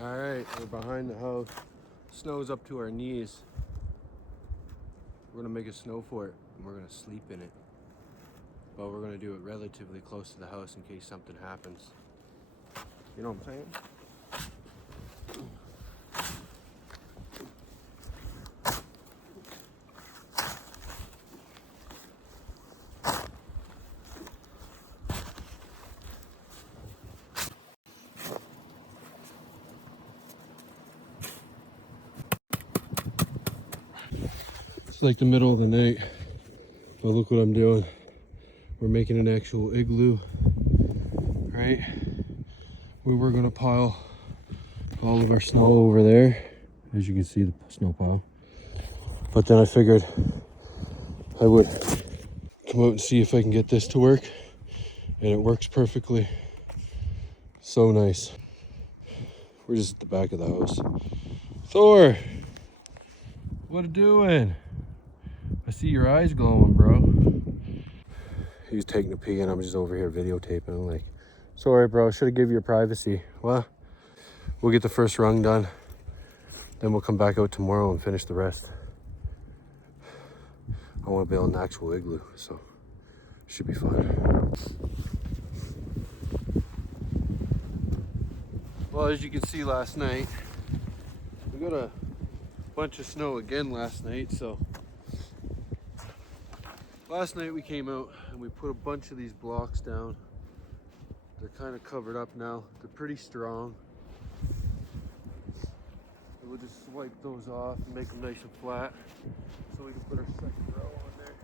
All right, we're behind the house. Snow's up to our knees. We're gonna make a snow fort and we're gonna sleep in it. But we're gonna do it relatively close to the house in case something happens. You know what I'm saying? It's like the middle of the night, but look what I'm doing. We're making an actual igloo, right? We were gonna pile all of our snow over there, as you can see the snow pile. But then I figured I would come out and see if I can get this to work, and it works perfectly. So nice. We're just at the back of the house. Thor, what are you doing? I see your eyes glowing, bro. He was taking a pee and I'm just over here videotaping. I'm like, sorry, bro, should have given you privacy. Well, we'll get the first rung done. Then we'll come back out tomorrow and finish the rest. I want to build an actual igloo, so it should be fun. Well, as you can see last night, we got a bunch of snow again last night, so last night we came out and we put a bunch of these blocks down. They're kind of covered up now. They're pretty strong. And we'll just swipe those off and make them nice and flat so we can put our second row on there.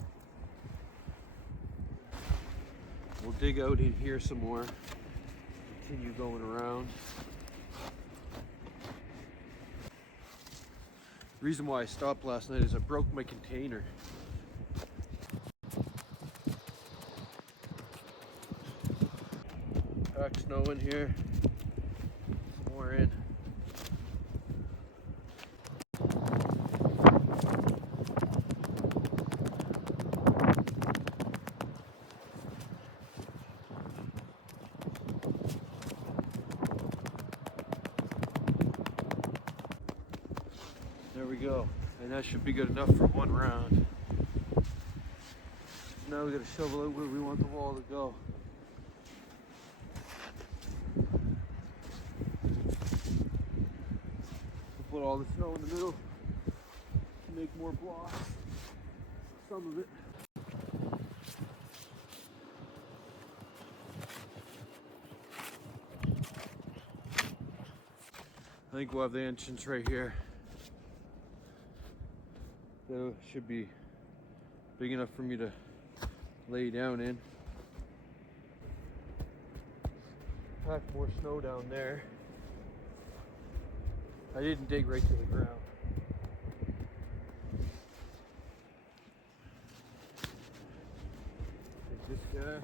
We'll dig out in here some more, continue going around. The reason why I stopped last night is I broke my container. Pack snow in here, some more in. There we go, and that should be good enough for one round. Now we gotta shovel out where we want the wall to go. We'll put all the snow in the middle to make more blocks. Some of it. I think we'll have the entrance right here. That should be big enough for me to lay down in. Pack more snow down there. I didn't dig right to the ground. Take this guy.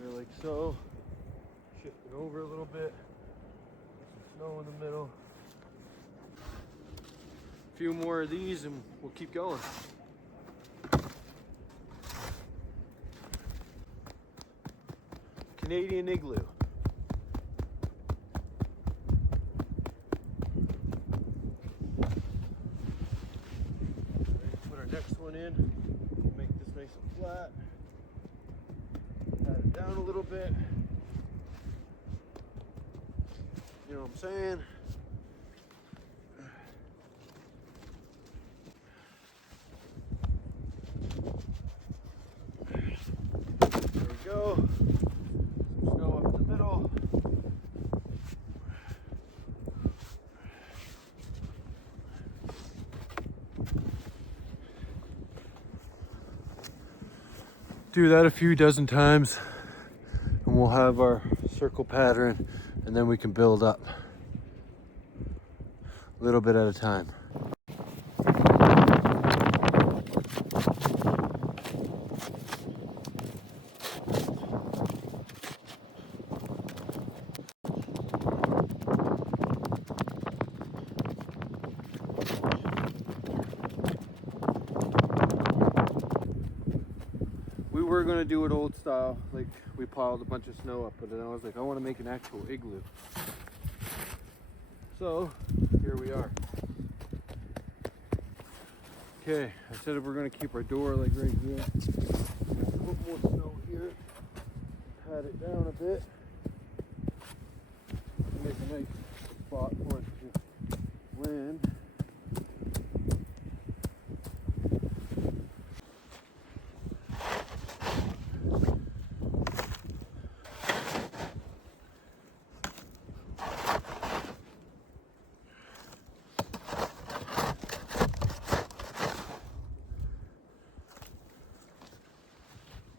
There like so. Shift it over a little bit. Some snow in the middle. A few more of these and we'll keep going. Canadian igloo. Put our next one in. Make this nice and flat. Pat it down a little bit. You know what I'm saying? There we go. Some snow up in the middle. Do that a few dozen times and we'll have our circle pattern, and then we can build up a little bit at a time. were gonna do it old style, like we piled a bunch of snow up, but then I was like, I want to make an actual igloo. So here we are. Okay, I said we're gonna keep our door like right here. Put more snow here. Pat it down a bit. Make a nice spot for it to land.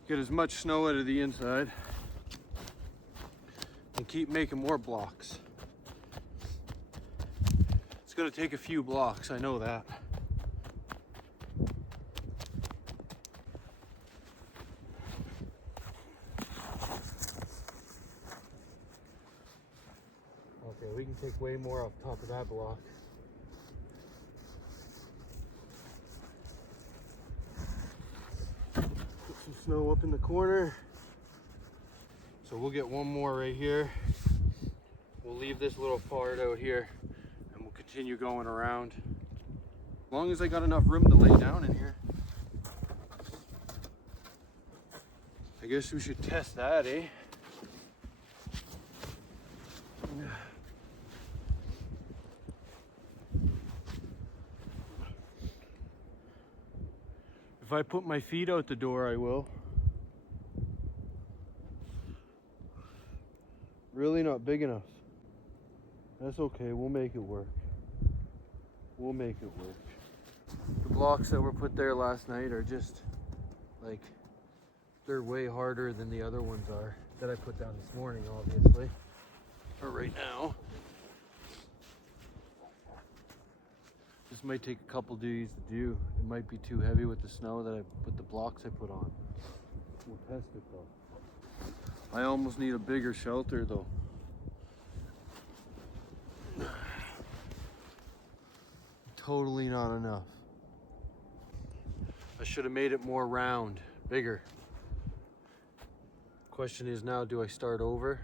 Get as much snow out of the inside and keep making more blocks. It's gonna take a few blocks, I know that. Okay, we can take way more off top of that block. Put some snow up in the corner. So we'll get one more right here. We'll leave this little part out here and we'll continue going around. As long as I got enough room to lay down in here. I guess we should test that, eh? If I put my feet out the door, I will. Really not big enough. That's okay, we'll make it work. We'll make it work. The blocks that were put there last night are just like, they're way harder than the other ones are that I put down this morning, obviously. Or right now. This might take a couple days to do. It might be too heavy with the snow that I put the blocks I put on. We'll test it though. I almost need a bigger shelter though. Totally not enough. I should have made it more round, bigger. Question is now, do I start over?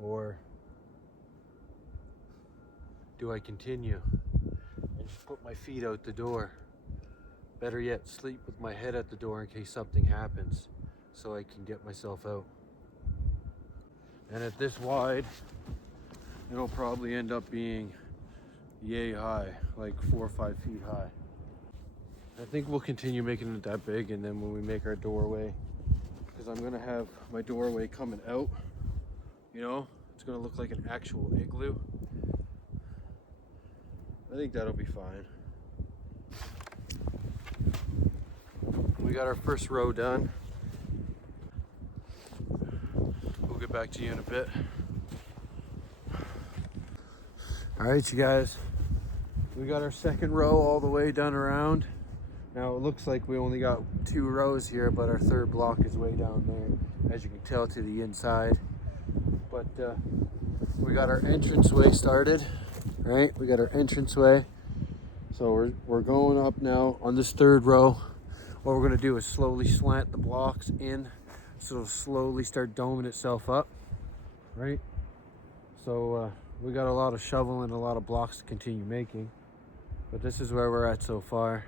Or do I continue and just put my feet out the door? Better yet, sleep with my head at the door in case something happens so I can get myself out. And at this wide, it'll probably end up being yay high, like 4 or 5 feet high. I think we'll continue making it that big, and then when we make our doorway, because I'm gonna have my doorway coming out, you know, it's gonna look like an actual igloo. I think that'll be fine. We got our first row done. We'll get back to you in a bit. All right, you guys, we got our second row all the way done around. Now it looks like we only got 2 rows here, but our third block is way down there, as you can tell, to the inside. But we got our entranceway started, right? We got our entranceway. So we're going up now on this third row. What we're gonna do is slowly slant the blocks in, so it'll slowly start doming itself up, right? So we got a lot of shoveling and a lot of blocks to continue making, but this is where we're at so far.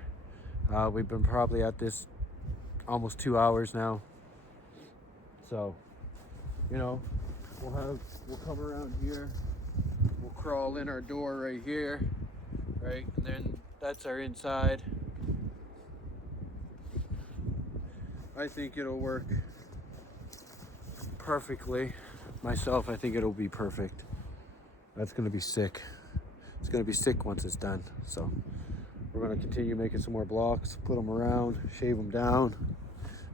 We've been probably at this almost 2 hours now. So, you know, we'll come around here, we'll crawl in our door right here, right? And then that's our inside. I think it'll work perfectly. Myself, I think it'll be perfect. That's gonna be sick. It's gonna be sick once it's done. So we're gonna continue making some more blocks, put them around, shave them down,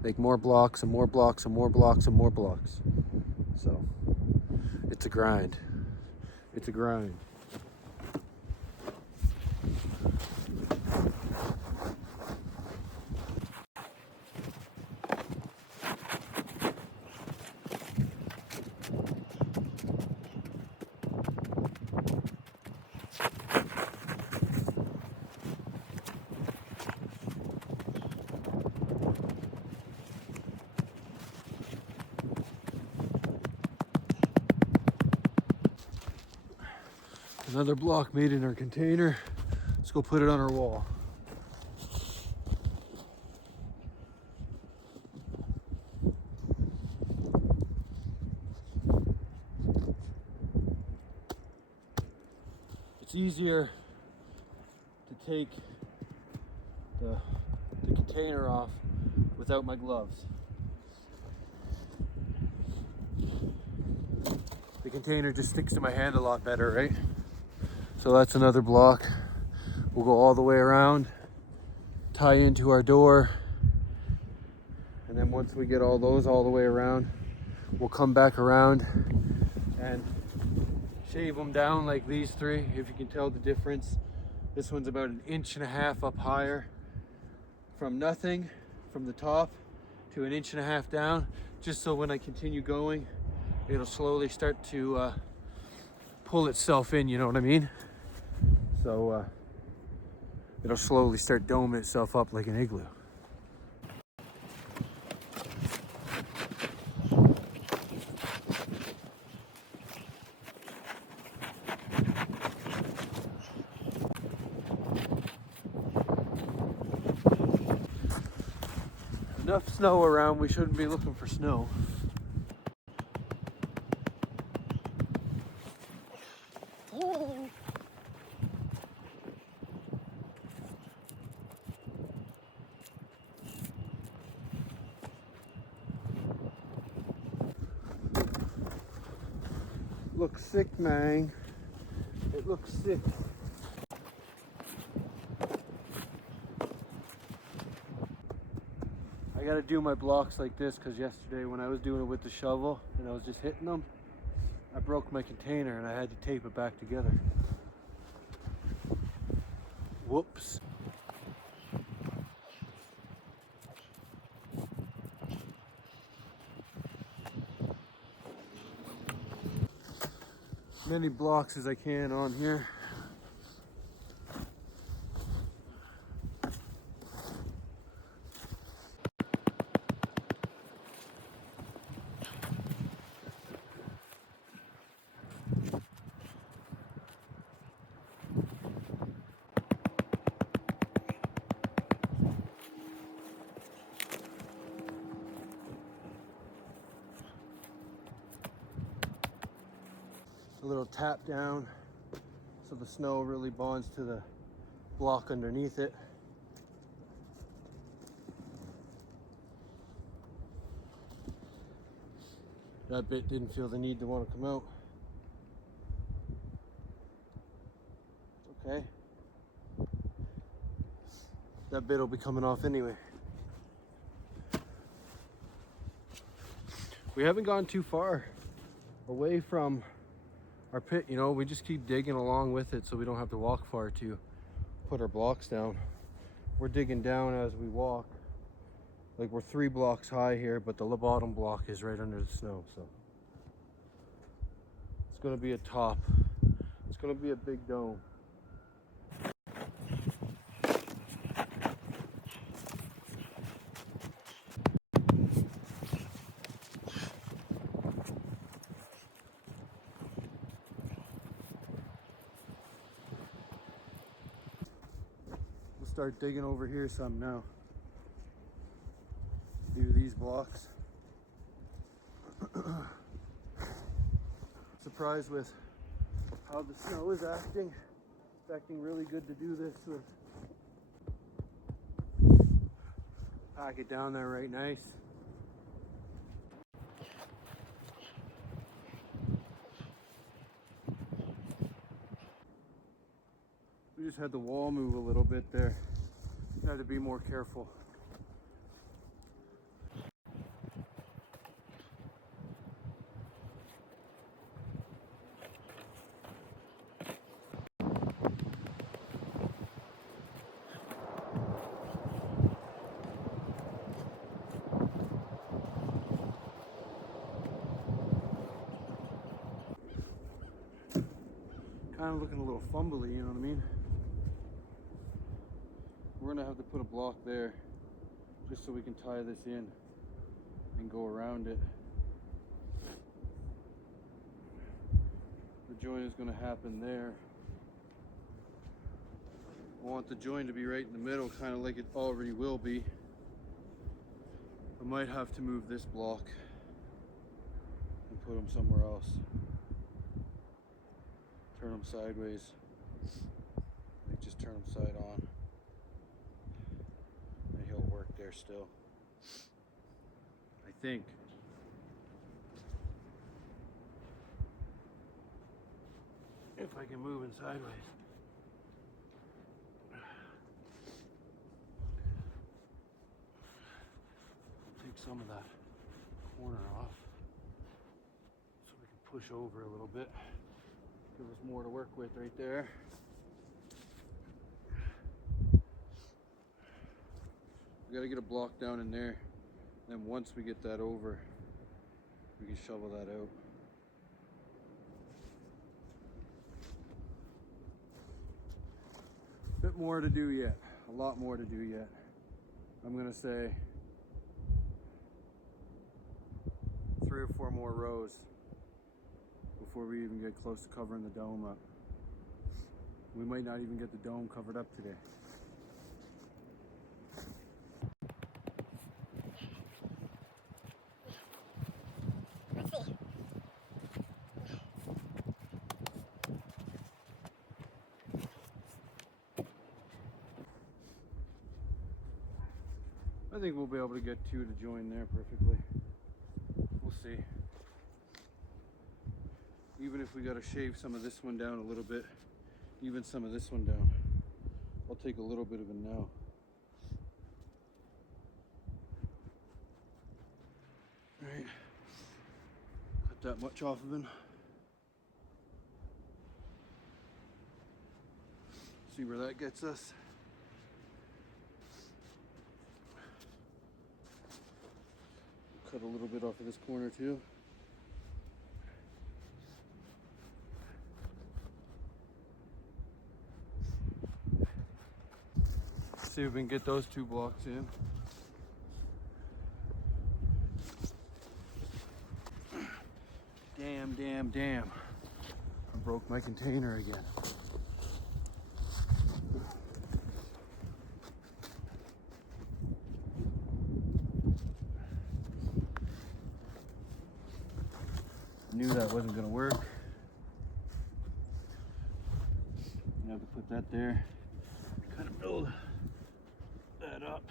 make more blocks and more blocks and more blocks and more blocks. So it's a grind. It's a grind. Another block made in our container. Let's go put it on our wall. It's easier to take the container off without my gloves. The container just sticks to my hand a lot better, right? So that's another block. We'll go all the way around, tie into our door, and then once we get all those all the way around, we'll come back around and shave them down like these three, if you can tell the difference. This one's about 1.5 inches up higher from nothing, from the top, to 1.5 inches down, just so when I continue going, it'll slowly start to pull itself in, you know what I mean? So it'll slowly start doming itself up like an igloo. Enough snow around, we shouldn't be looking for snow. Looks sick, man. It looks sick. I gotta do my blocks like this because yesterday when I was doing it with the shovel and I was just hitting them, I broke my container and I had to tape it back together. Whoops. Many blocks as I can on here. A little tap down so the snow really bonds to the block underneath it. That bit didn't feel the need to want to come out. Okay. That bit will be coming off anyway. We haven't gone too far away from our pit, you know, we just keep digging along with it so we don't have to walk far to put our blocks down. We're digging down as we walk. Like we're 3 blocks high here, but the bottom block is right under the snow, so it's gonna be a top. It's gonna be a big dome. Start digging over here some now. Do these blocks. Surprised with how the snow is acting. It's acting really good to do this with. Pack it down there right nice. We just had the wall move a little bit there. Had to be more careful. Kind of looking a little fumbly, you know what I mean? We're gonna have to put a block there just so we can tie this in and go around it. The joint is gonna happen there. I want the join to be right in the middle, kind of like it already will be. I might have to move this block and put them somewhere else. Turn them sideways. Like just turn them side on. And he'll work there still. I think. If I can move him sideways. Take some of that corner off so we can push over a little bit. Give us more to work with right there. We gotta get a block down in there. Then once we get that over, we can shovel that out. Bit more to do yet. A lot more to do yet. I'm gonna say 3 or 4 more rows before we even get close to covering the dome up. We might not even get the dome covered up today. I think we'll be able to get 2 to join there perfectly. We'll see. Even if we gotta shave some of this one down a little bit, even some of this one down. I'll take a little bit of it now. Alright. Cut that much off of him. See where that gets us. Cut a little bit off of this corner too. See if we can get those 2 blocks in. Damn. I broke my container again. Knew that wasn't gonna work. You have to put that there. Kind of build that up.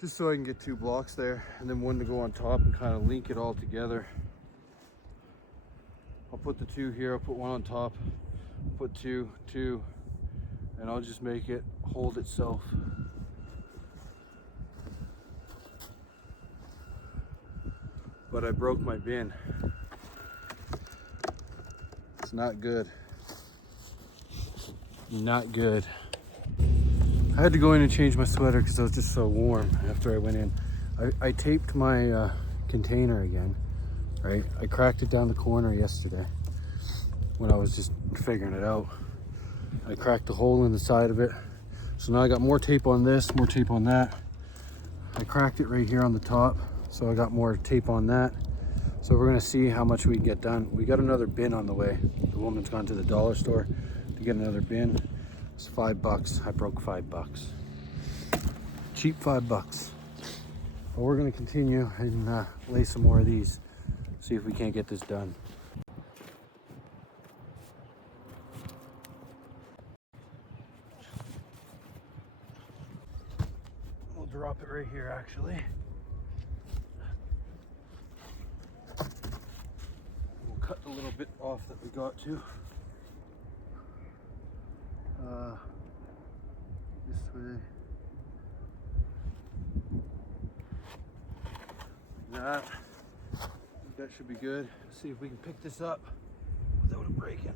Just so I can get 2 blocks there and then one to go on top and kind of link it all together. I'll put the 2 here, I'll put 1 on top, put 2, and I'll just make it hold itself. But I broke my bin. It's not good. Not good. I had to go in and change my sweater because it was just so warm after I went in. I taped my container again, right? I cracked it down the corner yesterday when I was just figuring it out. I cracked a hole in the side of it. So now I got more tape on this, more tape on that. I cracked it right here on the top. So I got more tape on that. So we're gonna see how much we get done. We got another bin on the way. The woman's gone to the dollar store to get another bin. It's $5. I broke $5. Cheap $5. But we're gonna continue and lay some more of these. See if we can't get this done. We'll drop it right here actually. Cut the little bit off that we got to. This way. Like that. I think that should be good. Let's see if we can pick this up without it breaking.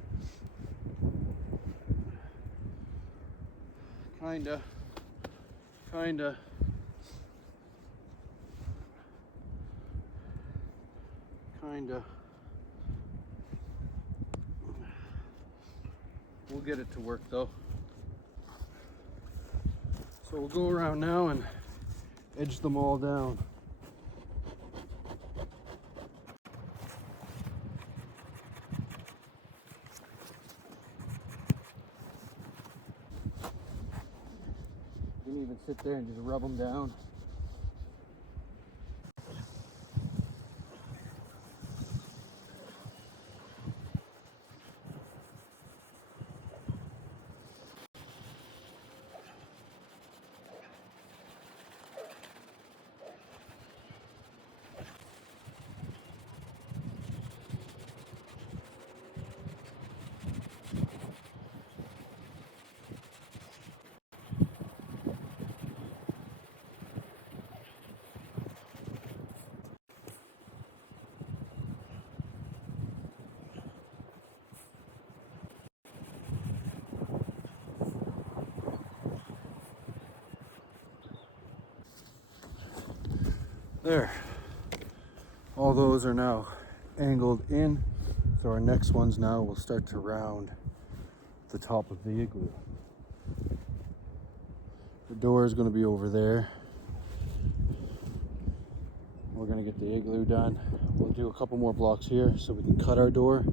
Kinda. We'll get it to work though. So we'll go around now and edge them all down. sit there and just rub them down. There. All those are now angled in. So our next ones now will start to round the top of the igloo. The door is going to be over there. We're going to get the igloo done. We'll do a couple more blocks here so we can cut our door.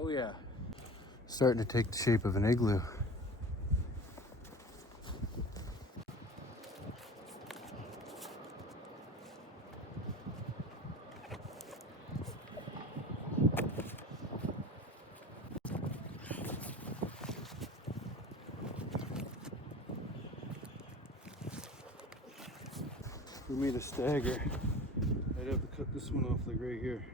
Oh yeah. Starting to take the shape of an igloo. For me to stagger, I'd have to cut this one off like right here.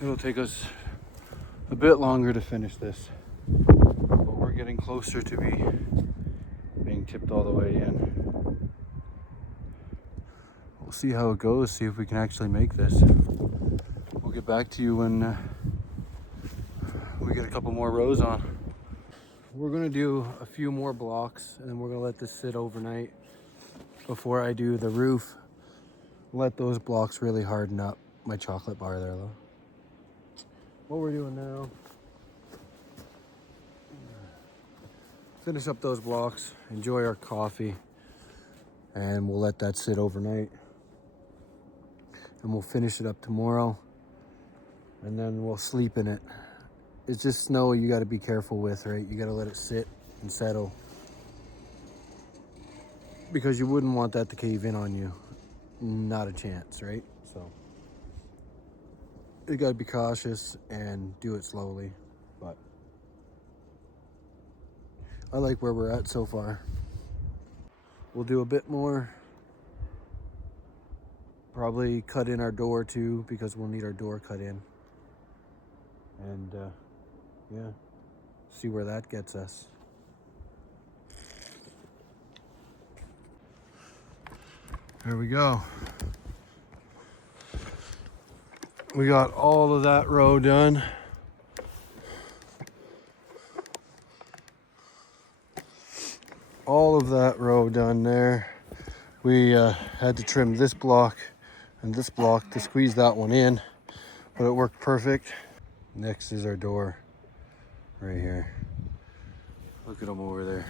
It'll take us a bit longer to finish this, but we're getting closer to being tipped all the way in. We'll see how it goes, see if we can actually make this. We'll get back to you when we get a couple more rows on. We're gonna do a few more blocks and then we're gonna let this sit overnight before I do the roof. Let those blocks really harden up. My chocolate bar there though. What we're doing now, finish up those blocks, enjoy our coffee, and we'll let that sit overnight. And we'll finish it up tomorrow, and then we'll sleep in it. It's just snow you gotta be careful with, right? You gotta let it sit and settle, because you wouldn't want that to cave in on you. Not a chance, right? So you gotta be cautious and do it slowly, but I like where we're at so far. We'll do a bit more. Probably cut in our door too, because we'll need our door cut in. And yeah, see where that gets us. There we go. We got all of that row done. All of that row done there. We had to trim this block and this block to squeeze that one in, but it worked perfect. Next is our door right here. Look at them over there.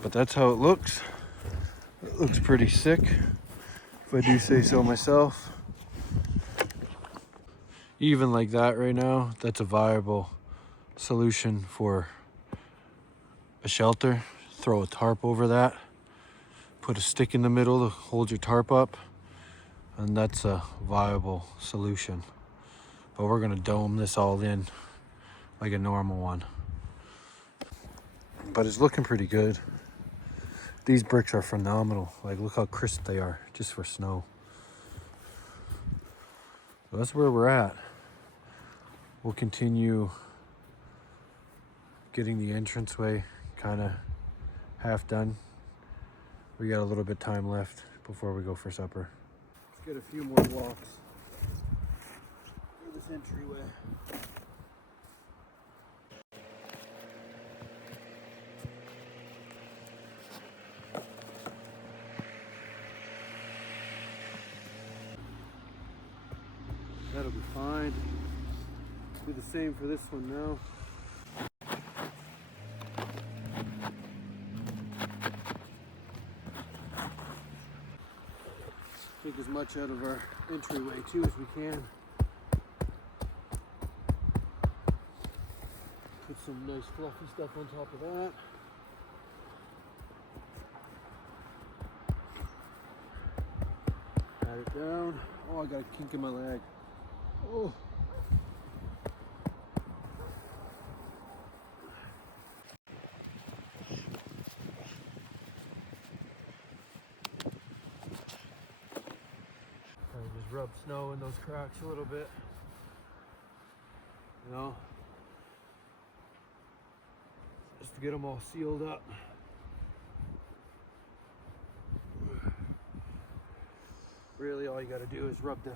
But that's how it looks. It looks pretty sick, if I do say so myself. Even like that right now, that's a viable solution for a shelter. Throw a tarp over that, put a stick in the middle to hold your tarp up, and that's a viable solution. But we're gonna dome this all in like a normal one. But it's looking pretty good. These bricks are phenomenal. Like, look how crisp they are, just for snow. So that's where we're at. We'll continue getting the entranceway kind of half done. We got a little bit of time left before we go for supper. Let's get a few more blocks through this entryway. That'll be fine. Do the same for this one now. Take as much out of our entryway too as we can. Put some nice fluffy stuff on top of that. Add it down. Oh, I got a kink in my leg. Oh. Just rub snow in those cracks a little bit. You know, just to get them all sealed up. Really, all you got to do is rub the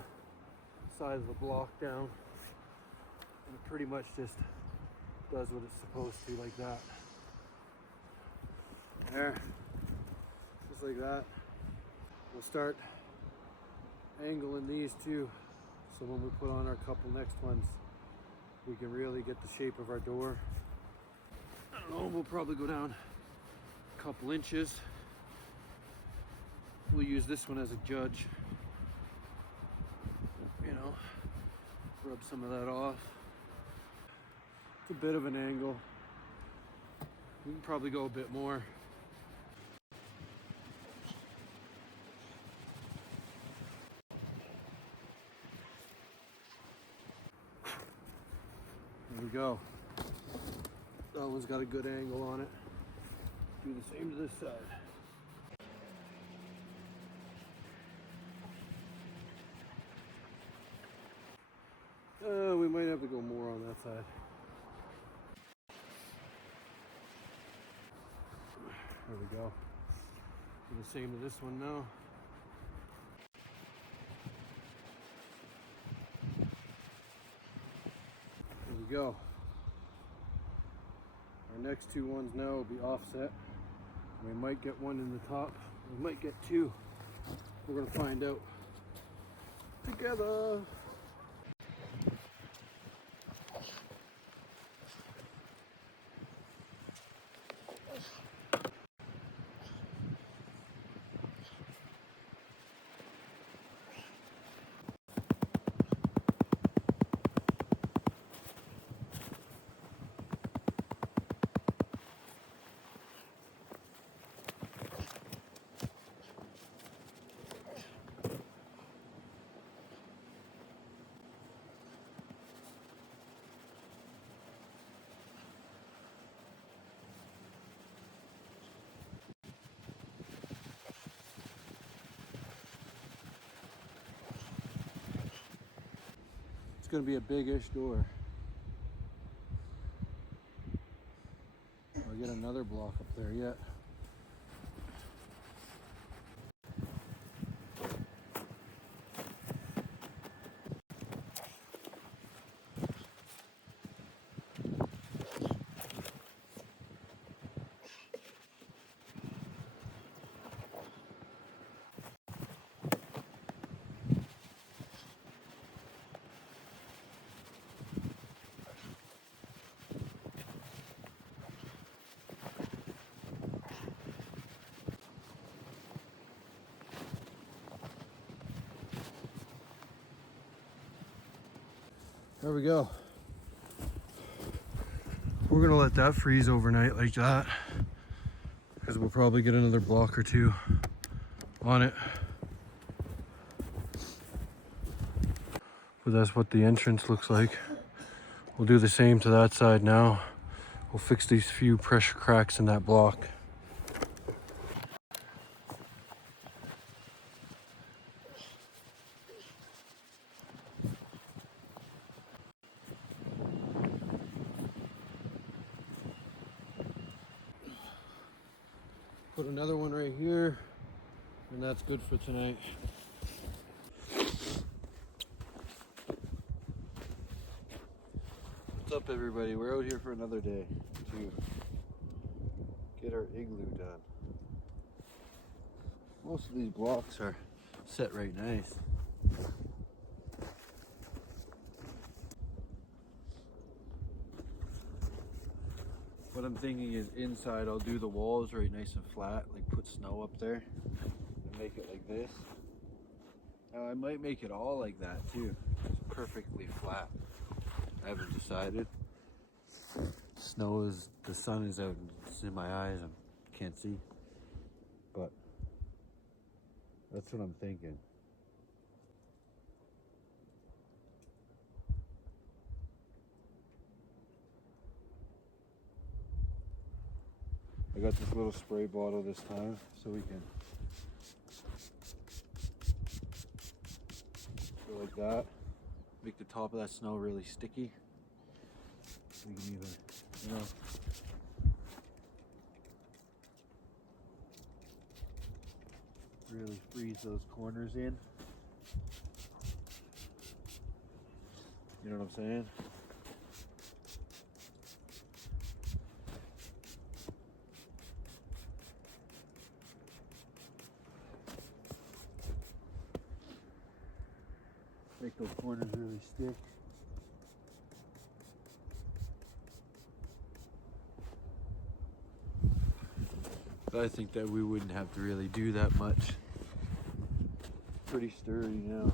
side of the block down, and it pretty much just does what it's supposed to, like that. There, just like that. We'll start angling these too, so when we put on our couple next ones, we can really get the shape of our door. I don't know, we'll probably go down a couple inches. We'll use this one as a judge. You know, rub some of that off. It's a bit of an angle. We can probably go a bit more. There we go. That one's got a good angle on it. Do the same to this side. We might have to go more on that side. There we go. Do the same to this one now. There we go. Our next two ones now will be offset. We might get one in the top. We might get two. We're gonna find out together. It's going to be a big-ish door. I'll get another block up there yet. There we go. We're gonna let that freeze overnight like that, because we'll probably get another block or two on it. But that's what the entrance looks like. We'll do the same to that side now. We'll fix these few pressure cracks in that block. Put another one right here, and that's good for tonight. What's up, everybody? We're out here for another day to get our igloo done. Most of these blocks are set right nice. What I'm thinking is inside I'll do the walls right nice and flat, like put snow up there and make it like this. Now I might make it all like that too, just perfectly flat. I haven't decided. Snow is, the sun is out, it's in my eyes, I can't see. But that's what I'm thinking. I got this little spray bottle this time so we can go like that. Make the top of that snow really sticky. We can even, you know, really freeze those corners in. You know what I'm saying? Make those corners really stick. But I think that we wouldn't have to really do that much. Pretty sturdy now.